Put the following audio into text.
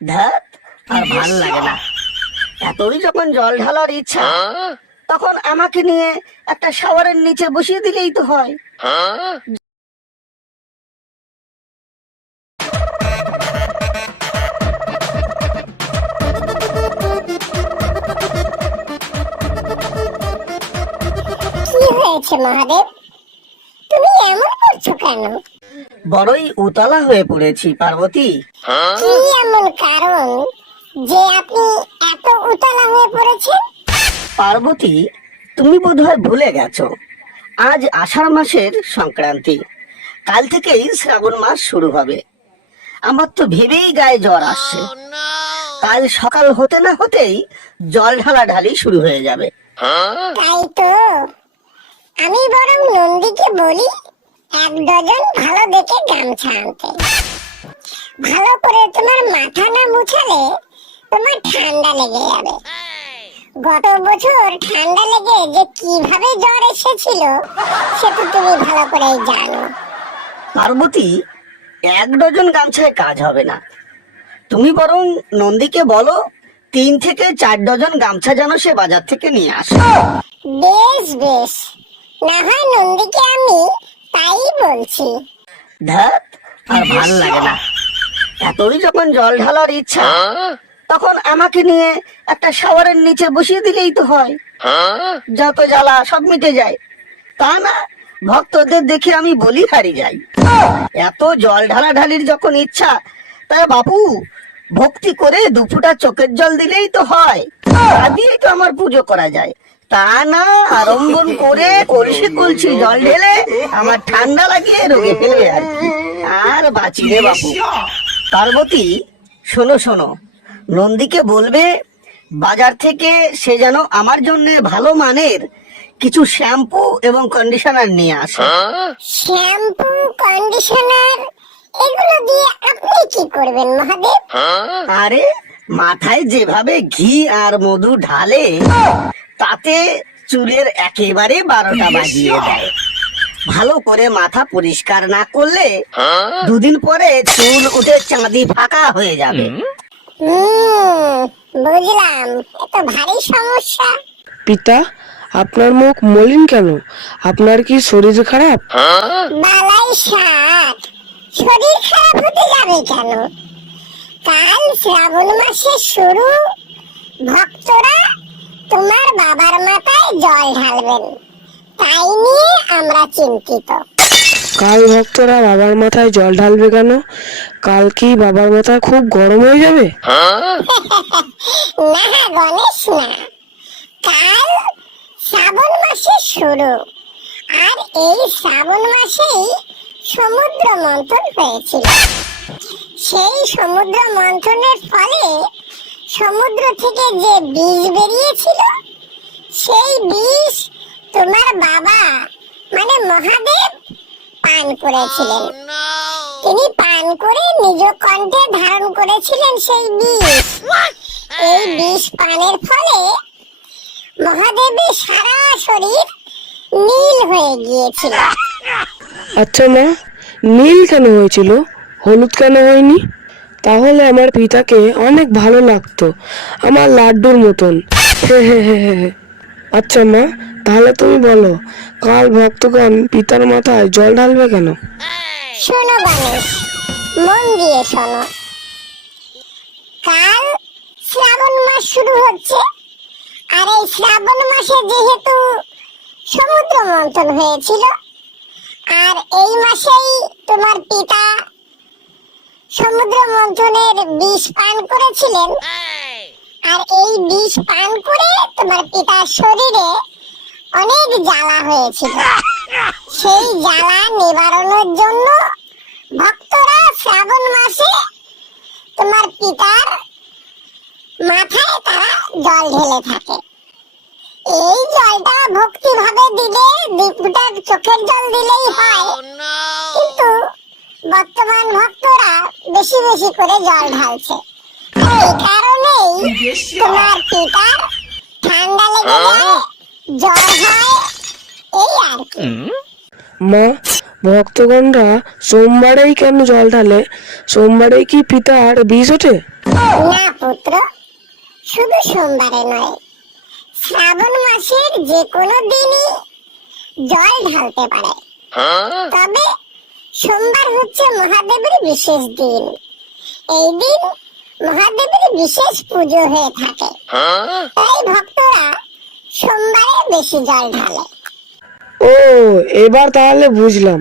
ধ্যাত, আর ভাল লাগে না। এতই যখন জল ঢালার ইচ্ছা, তখন আমাকে নিয়ে একটা শাওয়ারের নিচে বসিয়ে দিলেই তো হয়। কি হয়েছে মহাদেব, তুমি এমন করছো কেন? বড়ই উতলা হয়ে পড়েছি পার্বতী। কি এমন কারণ যে আপনি এত উতলা হয়ে পড়েছেন? পার্বতী, তুমি বোধহয় ভুলে গেছো, আজ আষাঢ় মাসের সংক্রান্তি। কাল থেকেই শ্রাবণ মাস শুরু হবে। আমার তো ভেবেই গায়ে জ্বর আসছে। কাল সকাল হতে না হতেই জল ঢালাঢালি শুরু হয়ে যাবে। তাই তো আমি বরং নন্দীকে বলি 1 ডজন ভালো দেখে গামছা আনতে। ভালো করে তোমার মাথা না মুছালে তোমার ঠান্ডা লেগে যাবে। গত বছর ঠান্ডা লেগে যে কিভাবে জ্বর এসেছিল সে তো তুমি ভালো করেই জানো। পার্বতী, 1 ডজন গামছায় কাজ হবে না। তুমি বরং নন্দীকে বলো 3 থেকে 4 ডজন গামছা যেন সে বাজার থেকে নিয়ে আসে। বেশ বেশ, না হয় নন্দীকে আমি তাই বলছি। ধ্যাত, আর ভাল লাগে না। এতই যখন জল ঢালার ইচ্ছা, তখন আমাকে নিয়ে একটা শাওয়ারের নিচে বসিয়ে দিলেই তো হয়। যত জ্বালা সব মিটে যায়। তা না, ভক্তদের দেখে আমি বলি হারি যাই। এত জল ঢালাঢালির যখন ইচ্ছা, তাই বাপু ভক্তি করে 2 ফোঁটা চোখের জল দিলেই তো হয়। তা দিয়েই তো আমার পুজো করা যায়। তা না, আড়ম্বর করে কলসি কলসি জল ঢেলে আমার ঠান্ডা লাগিয়ে রোগে ফেলবে আর কি। আর বাঁচি রে বাপু। পার্বতী, শোনো শোনো, নন্দীকে বলবে বাজার থেকে সে যেন আমার জন্য ভালো মানের কিছু শ্যাম্পু এবং কন্ডিশনার নিয়ে আসে। শ্যাম্পু, কন্ডিশনার এগুলো দিয়ে আপনি কি করবেন মহাদেব? আরে, মাথায় যেভাবে ঘি আর মধু ঢালে তাতে চুলের একেবারে 12টা বাজিয়ে দেয়। ভালো করে মাথা পরিষ্কার না করলে 2 দিন পরে চুল উঠে চাঁদি ফাঁকা হয়ে যাবে। বুঝলাম, এ তো ভারী সমস্যা। পিতা, আপনার মুখ মলিন কেন? আপনার কি শরীর খারাপ? বালাই ষাট, শরীর খারাপ হতে যাবে কেন? কাল শ্রাবণ মাসের শুরু, ভক্তরা তোমার বাবার মাথায় জল ঢালবেন, তাই নিয়ে আমরা চিন্তিত। কাল ভক্তরা বাবার মাথায় জল ঢালবে কেন? কাল কি বাবার মাথা খুব গরম হয়ে যাবে? না গণেশ না, কাল শ্রাবণ মাসের শুরু, আর এই শ্রাবণ মাসেই সমুদ্র মন্থন হয়েছিল। সেই সমুদ্র মন্থনের ফলে সমুদ্র থেকে যে বীজ বেরিয়েছিল, সেই বীজ তোমার বাবা মানে মহাদেব পান করেছিলেন। তিনি পান করে নিজ কণ্ঠে ধারণ করেছিলেন সেই বিষ। এই বিষ পানের ফলে মহাদেবের সারা শরীর নীল হয়ে গিয়েছিল। আচ্ছা মা, নীল কেন হয়েছিল, হলুদ কেন হয়নি? তাহলে আমার পিতাকে অনেক ভালো লাগতো, আমার লাড্ডুর মতন। হে হে হে হে হে। আচ্ছা মা, তাহলে তুমি বলো, কাল ভক্তগণ পিতার মাথায় জল ঢালবে কেন? শোনো গণেশ, মন দিয়ে শোনো। কাল শ্রাবণ মাস শুরু হচ্ছে, আর এই শ্রাবণ মাসে যেহেতু সমুদ্র মন্থন হয়েছিল, আর এই মাসেই তোমার পিতা সমুদ্র মন্থনের বিষ পান করেছিলেন, আর এই বিষ পান করে তোমার পিতার শরীরে অনেক জ্বালা হয়েছিল। সেই জ্বালা নিবারণের জন্য ভক্তরা শ্রাবণ মাসে তোমার পিতার মাথায় তারা জল ঢেলে থাকে। এই জলটা ভক্তি ভাবে দিলে 2 ফোঁটা চোখের জল দিলেই হয়, কিন্তু বর্তমান ভক্তরা বেশি বেশি করে জল ঢালছে। এই কারণেই তোমার পিতার ঠান্ডা লেগে যায়, জ্বর হয়, এই আর কি। মা, ভক্তগণরা সোমবারেই কেন জল ঢালে? সোমবারেই কি পিতার বিষ ওঠে? না পুত্র, শুধু সোমবারে নয়, শ্রাবণ মাসের যে কোনো দিনই জল ঢালতে পারে। তবে সোমবার হচ্ছে মহাদেবের বিশেষ দিন। এই দিন মহাদেবের বিশেষ পুজো হয়ে থাকে, তাই ভক্তরা সোমবারে বেশি জল ঢালে। ও, এবার তাহলে বুঝলাম।